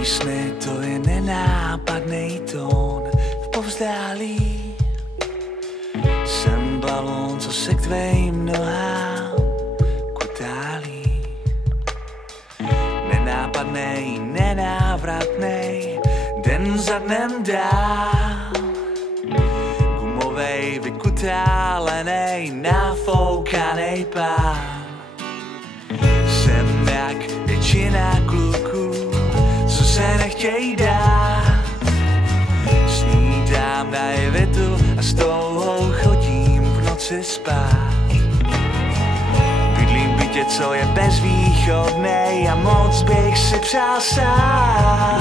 Sny, to je nenápadnej tón v povzdálí. Jsem balón, co se k tvým nohám kutálí. Nenápadnej, nenávratnej, den za dnem dál. Gumovej, vykutálenej, nafoukanej pán. Jsem jak většina kluků, co se nechtěj dát. Snídám na jevitu a s touhou chodím v noci spát. Bydlím v bytě, co je bezvýchodnej a moc bych si přál sám.